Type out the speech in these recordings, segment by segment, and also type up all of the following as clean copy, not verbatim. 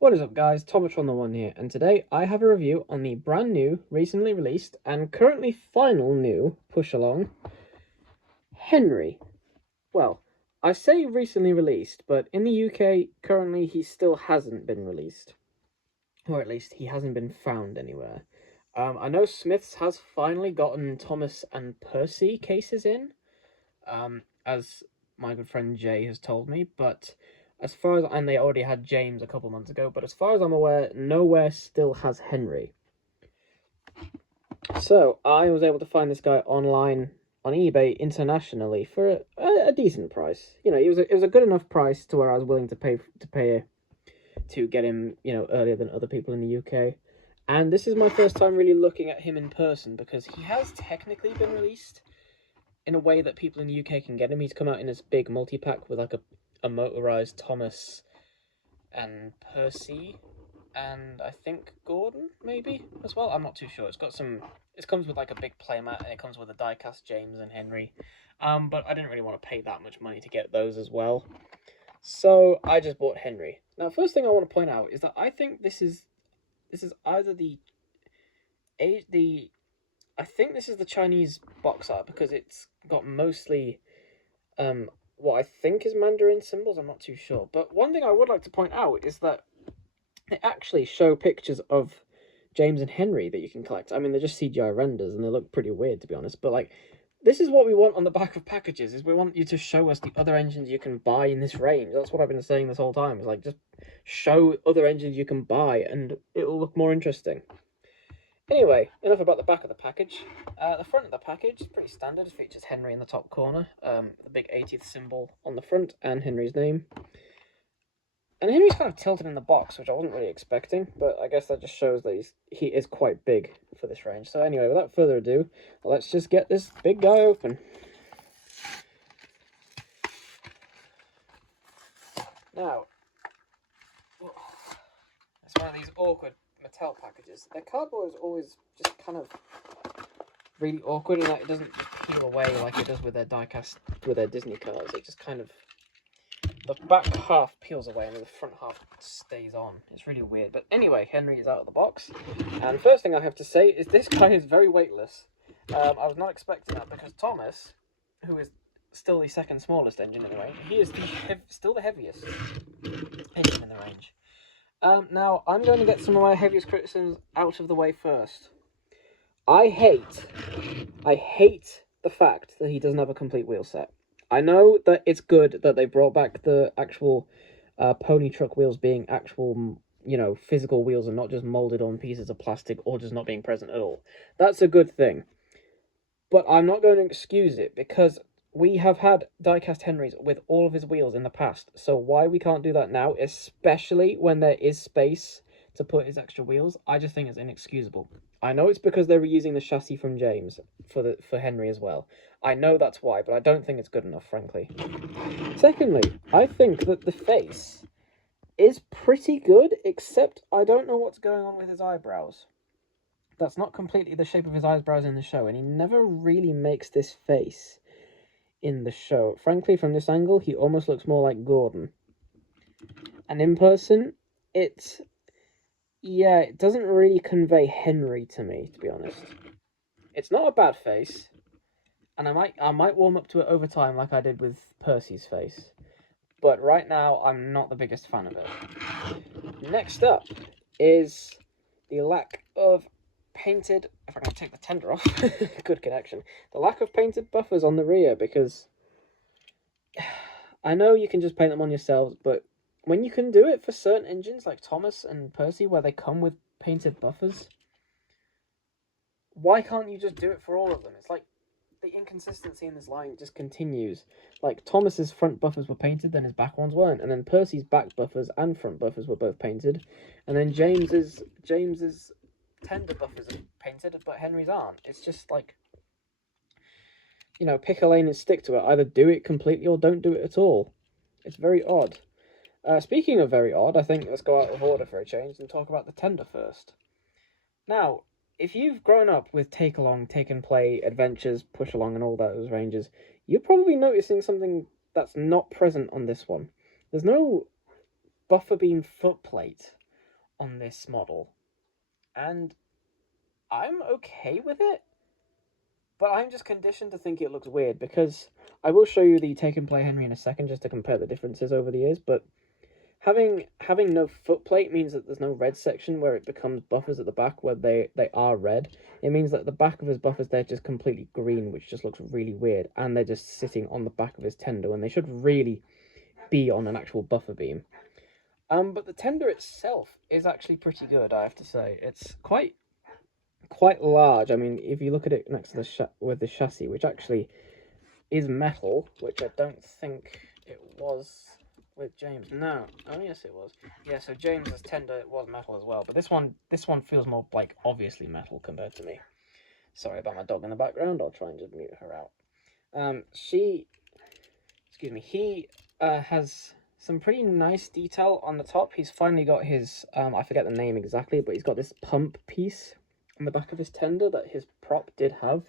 What is up guys, Tomatron the One here, and today I have a review on the brand new, recently released, and currently final new push-along, Henry. Well, I say recently released, but in the UK, currently he still hasn't been released. Or at least he hasn't been found anywhere. I know Smiths has finally gotten Thomas and Percy cases in, as my good friend Jay has told me, but as far as, and they already had James a couple months ago, but as far as I'm aware, nowhere still has Henry. So I was able to find this guy online on eBay internationally for a decent price. You know, it was a good enough price to where I was willing to pay to get him, you know, earlier than other people in the UK. And this is my first time really looking at him in person because he has technically been released in a way that people in the UK can get him. He's come out in this big multi-pack with like a motorized Thomas and Percy and I think Gordon maybe as well. I'm not too sure. It comes with like a big playmat and it comes with a diecast James and Henry. But I didn't really want to pay that much money to get those as well. So I just bought Henry. Now, first thing I want to point out is that I think this is either the I think this is the Chinese box art because it's got mostly what I think is Mandarin symbols. I'm not too sure. But one thing I would like to point out is that they actually show pictures of James and Henry that you can collect. I mean, they're just CGI renders and they look pretty weird, to be honest. But, like, this is what we want on the back of packages, is we want you to show us the other engines you can buy in this range. That's what I've been saying this whole time. Is like, just show other engines you can buy and it'll look more interesting. Anyway, enough about the back of the package. The front of the package is pretty standard. It features Henry in the top corner, the big 80th symbol on the front, and Henry's name. And Henry's kind of tilted in the box, which I wasn't really expecting, but I guess that just shows that he is quite big for this range. So anyway, without further ado, let's just get this big guy open. Now, it's one of these awkward Mattel packages. Their cardboard is always just kind of really awkward, and that it doesn't just peel away like it does with their diecast, with their Disney cards. It just kind of, the back half peels away and the front half stays on. It's really weird. But anyway, Henry is out of the box. And first thing I have to say is this guy is very weightless. I was not expecting that because Thomas, who is still the second smallest engine in the range, he is still the heaviest engine in the range. Now, I'm going to get some of my heaviest criticisms out of the way first. I hate the fact that he doesn't have a complete wheel set. I know that it's good that they brought back the actual pony truck wheels being actual, you know, physical wheels and not just molded on pieces of plastic or just not being present at all. That's a good thing. But I'm not going to excuse it because we have had diecast Henrys with all of his wheels in the past. So why we can't do that now, especially when there is space to put his extra wheels, I just think it's inexcusable. I know it's because they're reusing the chassis from James for Henry as well. I know that's why, but I don't think it's good enough, frankly. Secondly, I think that the face is pretty good, except I don't know what's going on with his eyebrows. That's not completely the shape of his eyebrows in the show, and he never really makes this face in the show. Frankly, from this angle, he almost looks more like Gordon. And in person, it doesn't really convey Henry to me, to be honest. It's not a bad face, and I might warm up to it over time like I did with Percy's face. But right now, I'm not the biggest fan of it. Next up is the lack of painted, if I can take the tender off, good connection, the lack of painted buffers on the rear, because I know you can just paint them on yourselves, but when you can do it for certain engines like Thomas and Percy where they come with painted buffers, why can't you just do it for all of them? It's like the inconsistency in this line just continues. Like, Thomas's front buffers were painted, then his back ones weren't, and then Percy's back buffers and front buffers were both painted, and then James's tender buffers are painted, but Henry's aren't. It's just like, you know, pick a lane and stick to it. Either do it completely or don't do it at all. It's very odd. Speaking of very odd, I think let's go out of order for a change and talk about the tender first. Now, if you've grown up with Take Along, Take and Play, Adventures, Push Along, and all those ranges, you're probably noticing something that's not present on this one. There's no buffer beam footplate on this model, and I'm okay with it, but I'm just conditioned to think it looks weird, because I will show you the Take and Play Henry in a second just to compare the differences over the years, but having no foot plate means that there's no red section where it becomes buffers at the back where they are red. It means that the back of his buffers, they're just completely green, which just looks really weird, and they're just sitting on the back of his tender when they should really be on an actual buffer beam. But the tender itself is actually pretty good, I have to say. It's quite large. I mean, if you look at it next to the chassis, which actually is metal, which I don't think it was with James. No, oh yes it was. Yeah, so James's tender was metal as well, but this one feels more like obviously metal compared to me. Sorry about my dog in the background. I'll try and just mute her out. He has some pretty nice detail on the top. He's finally got his I forget the name exactly, but he's got this pump piece on the back of his tender that his prop did have,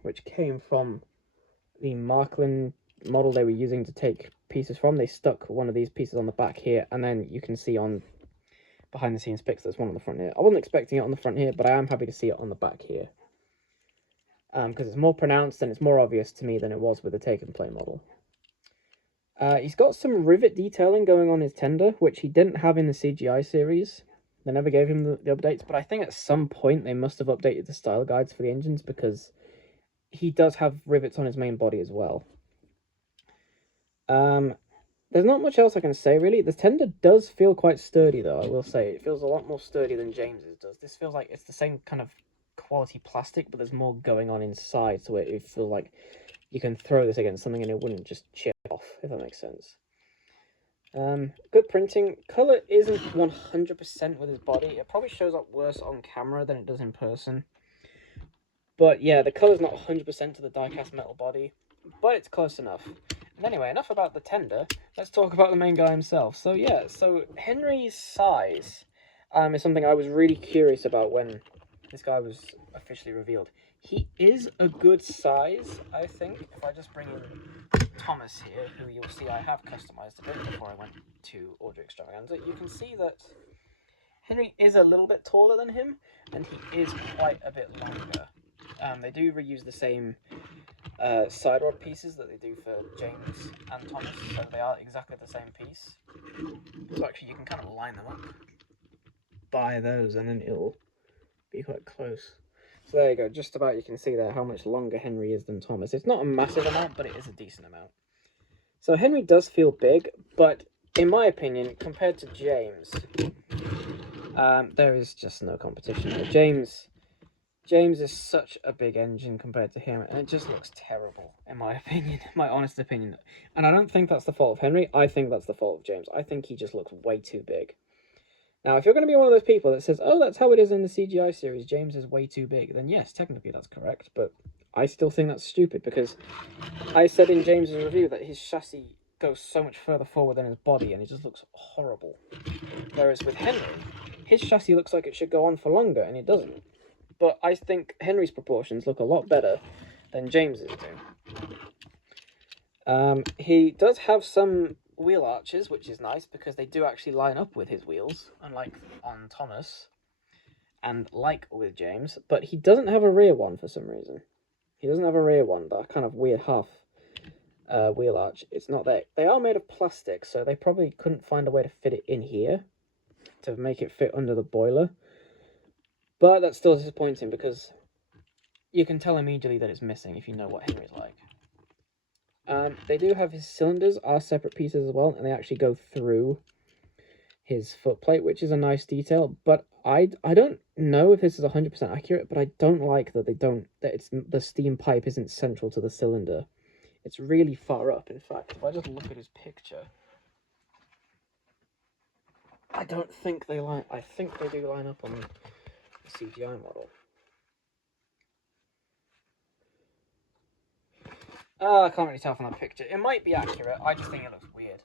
which came from the Marklin model they were using to take pieces from. They stuck one of these pieces on the back here, and then you can see on behind the scenes pics there's one on the front here. I wasn't expecting it on the front here, but I am happy to see it on the back here, because it's more pronounced and it's more obvious to me than it was with the Take and Play model. He's got some rivet detailing going on his tender, which he didn't have in the CGI series. They never gave him the updates, but I think at some point they must have updated the style guides for the engines, because he does have rivets on his main body as well. There's not much else I can say, really. The tender does feel quite sturdy, though, I will say. It feels a lot more sturdy than James's does. This feels like it's the same kind of quality plastic, but there's more going on inside, so it feels like you can throw this against something and it wouldn't just chip off, if that makes sense. Good printing. Colour isn't 100% with his body. It probably shows up worse on camera than it does in person. But yeah, the colour's not 100% to the die-cast metal body, but it's close enough. And anyway, enough about the tender. Let's talk about the main guy himself. So yeah, so Henry's size is something I was really curious about when this guy was officially revealed. He is a good size, I think. If I just bring in Thomas here, who you'll see I have customized a bit before I went to Order Extravaganza, you can see that Henry is a little bit taller than him, and he is quite a bit longer. They do reuse the same side rod pieces that they do for James and Thomas, so they are exactly the same piece. So actually you can kind of line them up by those, and then it'll be quite close. So there you go, just about you can see there how much longer Henry is than Thomas. It's not a massive amount, but it is a decent amount. So Henry does feel big, but in my opinion, compared to James, there is just no competition there. James is such a big engine compared to him, and it just looks terrible, in my opinion, my honest opinion. And I don't think that's the fault of Henry, I think that's the fault of James. I think he just looks way too big. Now, if you're going to be one of those people that says, oh, that's how it is in the CGI series, James is way too big, then yes, technically that's correct, but I still think that's stupid, because I said in James's review that his chassis goes so much further forward than his body, and it just looks horrible. Whereas with Henry, his chassis looks like it should go on for longer, and it doesn't. But I think Henry's proportions look a lot better than James's do. He does have some wheel arches, which is nice, because they do actually line up with his wheels, unlike on Thomas, and like with James, but he doesn't have a rear one for some reason. He doesn't have a rear one, that kind of weird half wheel arch. It's not there. They are made of plastic, so they probably couldn't find a way to fit it in here to make it fit under the boiler. But that's still disappointing, because you can tell immediately that it's missing if you know what Henry's like. They do have his cylinders are separate pieces as well, and they actually go through his foot plate, which is a nice detail. But I don't know if this is 100% accurate, but I don't like that the steam pipe isn't central to the cylinder. It's really far up. In fact, if I just look at his picture, I don't think they line. I think they do line up on the CGI model. I can't really tell from that picture. It might be accurate. I just think it looks weird,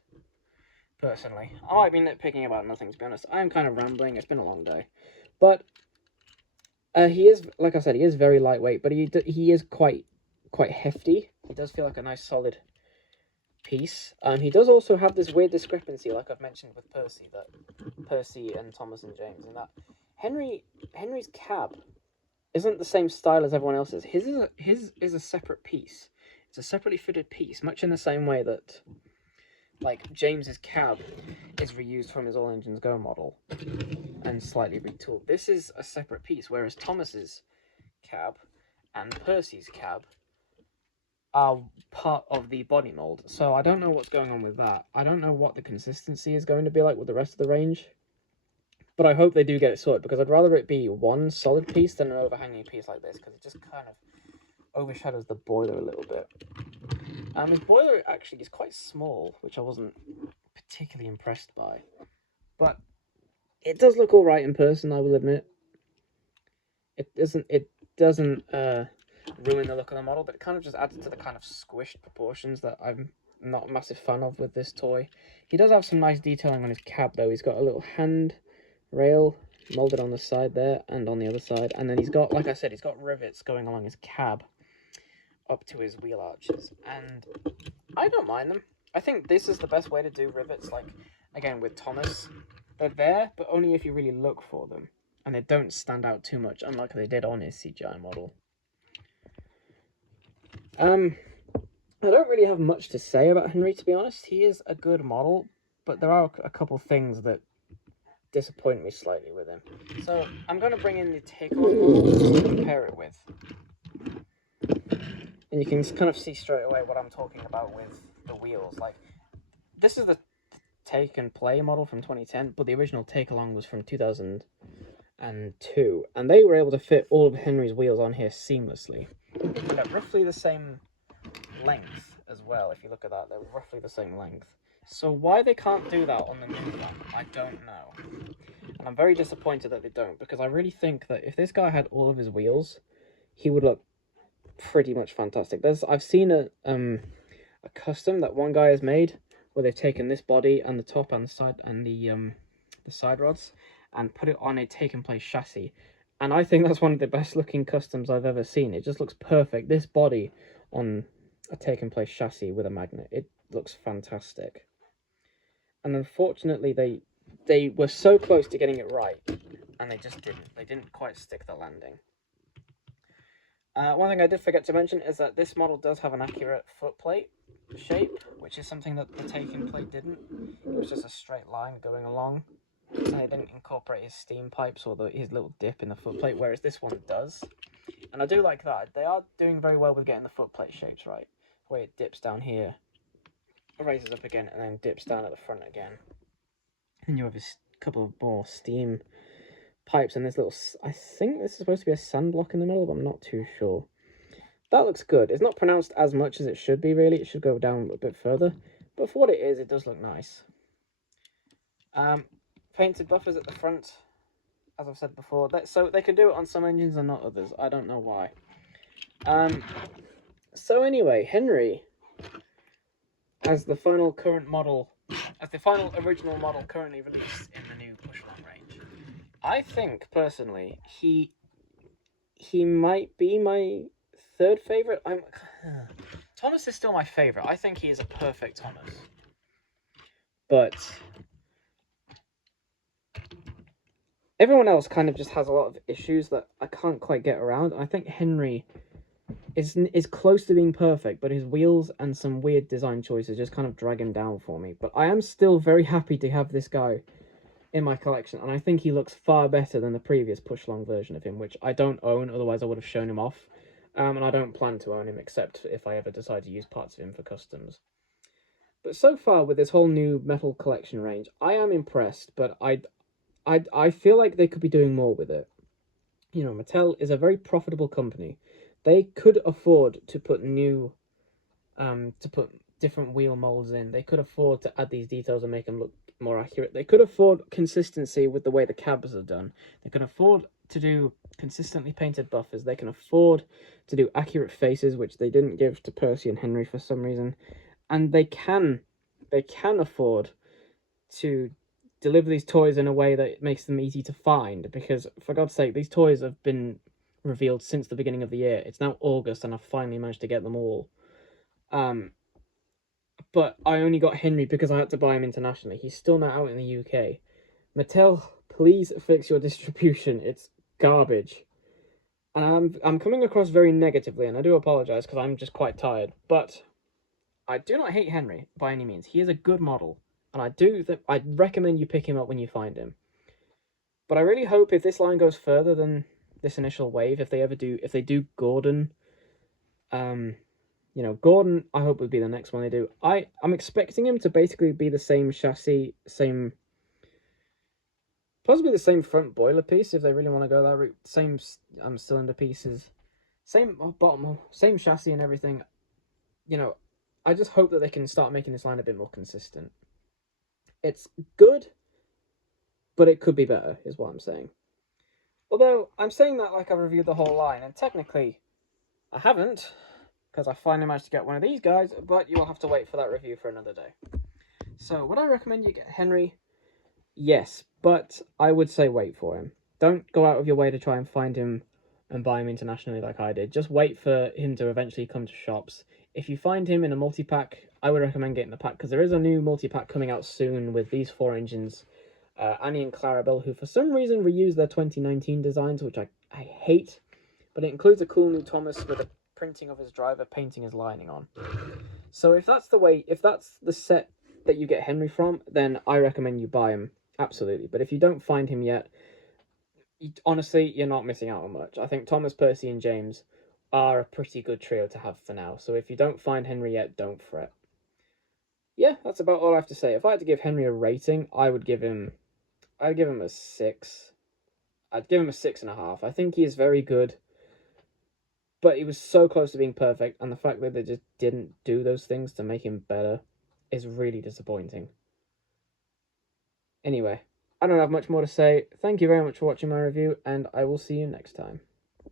personally. I might be nitpicking about nothing, to be honest. I am kind of rambling. It's been a long day. But he is, like I said, he is very lightweight, but he is quite hefty. He does feel like a nice solid piece. He does also have this weird discrepancy, like I've mentioned with Percy, that Percy and Thomas and James, and that Henry's cab isn't the same style as everyone else's. His is a separate piece. It's a separately fitted piece, much in the same way that, like, James's cab is reused from his All Engines Go model and slightly retooled. This is a separate piece, whereas Thomas's cab and Percy's cab are part of the body mold. So I don't know what's going on with that. I don't know what the consistency is going to be like with the rest of the range. But I hope they do get it sorted, because I'd rather it be one solid piece than an overhanging piece like this, because it just kind of overshadows the boiler a little bit. His boiler actually is quite small, which I wasn't particularly impressed by. But it does look alright in person, I will admit. It doesn't ruin the look of the model, but it kind of just adds to the kind of squished proportions that I'm not a massive fan of with this toy. He does have some nice detailing on his cab, though. He's got a little hand rail molded on the side there and on the other side, and then he's got, like I said, he's got rivets going along his cab up to his wheel arches, and I don't mind them. I think this is the best way to do rivets. Like, again, with Thomas, they're there, but only if you really look for them, and they don't stand out too much, unlike they did on his CGI model. I don't really have much to say about Henry, to be honest. He is a good model, but there are a couple things that disappoint me slightly with him. So I'm going to bring in the take-on model to compare it with. And you can kind of see straight away what I'm talking about with the wheels. Like, this is the take and play model from 2010, but the original take along was from 2002. And they were able to fit all of Henry's wheels on here seamlessly. They're roughly the same length as well. If you look at that, they're roughly the same length. So why they can't do that on the new one, I don't know. And I'm very disappointed that they don't, because I really think that if this guy had all of his wheels, he would look pretty much fantastic. I've seen a custom that one guy has made where they've taken this body and the top and the side and the side rods and put it on a take and place chassis. And I think that's one of the best looking customs I've ever seen. It just looks perfect. This body on a take and place chassis with a magnet, it looks fantastic. And unfortunately, they were so close to getting it right, and they just didn't. They didn't quite stick the landing. One thing I did forget to mention is that this model does have an accurate footplate shape, which is something that the Taken plate didn't. It was just a straight line going along, and it didn't incorporate his steam pipes or his little dip in the footplate, whereas this one does. And I do like that. They are doing very well with getting the footplate shapes right. The way it dips down here, raises up again, and then dips down at the front again. And you have a couple of more steam pipes and this little, I think this is supposed to be a sunblock in the middle, but I'm not too sure. That looks good. It's not pronounced as much as it should be, really. It should go down a bit further, but for what it is, it does look nice. Painted buffers at the front, as I've said before. So they can do it on some engines and not others. I don't know why. So anyway, Henry, as the final original model currently released in the new push-along range, I think personally he might be my third favorite. Thomas is still my favorite. I think he is a perfect Thomas, but everyone else kind of just has a lot of issues that I can't quite get around. I think Henry is close to being perfect, but his wheels and some weird design choices just kind of drag him down for me. But I am still very happy to have this guy in my collection, and I think he looks far better than the previous push-along version of him, which I don't own, otherwise I would have shown him off. And I don't plan to own him, except if I ever decide to use parts of him for customs. But so far, with this whole new metal collection range, I am impressed, but I feel like they could be doing more with it. You know, Mattel is a very profitable company. They could afford to put different wheel molds in. They could afford to add these details and make them look more accurate. They could afford consistency with the way the cabs are done. They can afford to do consistently painted buffers. They can afford to do accurate faces, which they didn't give to Percy and Henry for some reason. And they can afford to deliver these toys in a way that makes them easy to find, because for God's sake, these toys have been revealed since the beginning of the year. It's now August and I've finally managed to get them all. but I only got Henry because I had to buy him internationally. He's still not out in the UK. Mattel, please fix your distribution. It's garbage. And I'm coming across very negatively, and I do apologize because I'm just quite tired. But I do not hate Henry by any means. He is a good model, and I recommend you pick him up when you find him. But I really hope if this line goes further than this initial wave, if they do Gordon, Gordon, I hope would be the next one they do. I'm expecting him to basically be the same chassis, possibly the same front boiler piece if they really want to go that route. Same cylinder pieces, same bottom, same chassis and everything. I just hope that they can start making this line a bit more consistent. It's good, but it could be better, is what I'm saying. Although I'm saying that like I reviewed the whole line, and technically I haven't, because I finally managed to get one of these guys, but you will have to wait for that review for another day. So would I recommend you get Henry? Yes, but I would say wait for him. Don't go out of your way to try and find him and buy him internationally like I did. Just wait for him to eventually come to shops. If you find him in a multi-pack, I would recommend getting the pack, because there is a new multi-pack coming out soon with these 4 engines. Annie and Clarabelle, who for some reason reused their 2019 designs, which I hate, but it includes a cool new Thomas with a printing of his driver painting his lining on. So if that's the set that you get Henry from, then I recommend you buy him, absolutely. But if you don't find him yet, honestly, you're not missing out on much. I think Thomas, Percy, and James are a pretty good trio to have for now. So if you don't find Henry yet, don't fret. Yeah, that's about all I have to say. If I had to give Henry a rating, I'd give him a 6. I'd give him a 6.5. I think he is very good, but he was so close to being perfect, and the fact that they just didn't do those things to make him better is really disappointing. Anyway, I don't have much more to say. Thank you very much for watching my review, and I will see you next time.